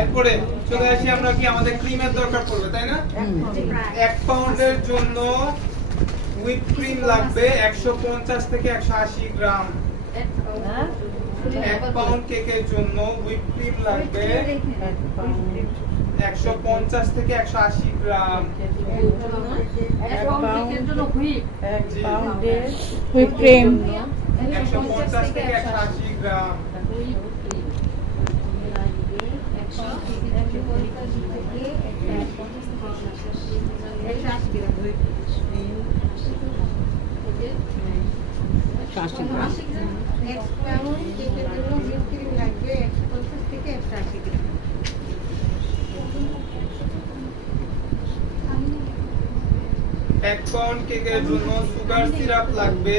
এরপরে চলে আসি আমরা কি আমাদের ক্রিমের দরকার পড়বে তাই না 1 পাউন্ডের জন্য হুইপ ক্রিম লাগবে 150 থেকে 180 গ্রাম 1 পাউন্ড কেকের জন্য হুইপ ক্রিম লাগবে 150 থেকে 180 গ্রাম 1 পাউন্ডের জন্য হুইপ ক্রিম 150 থেকে 180 গ্রাম এক পাউন্ড কেকের জন্য সুগার সিরাপ লাগবে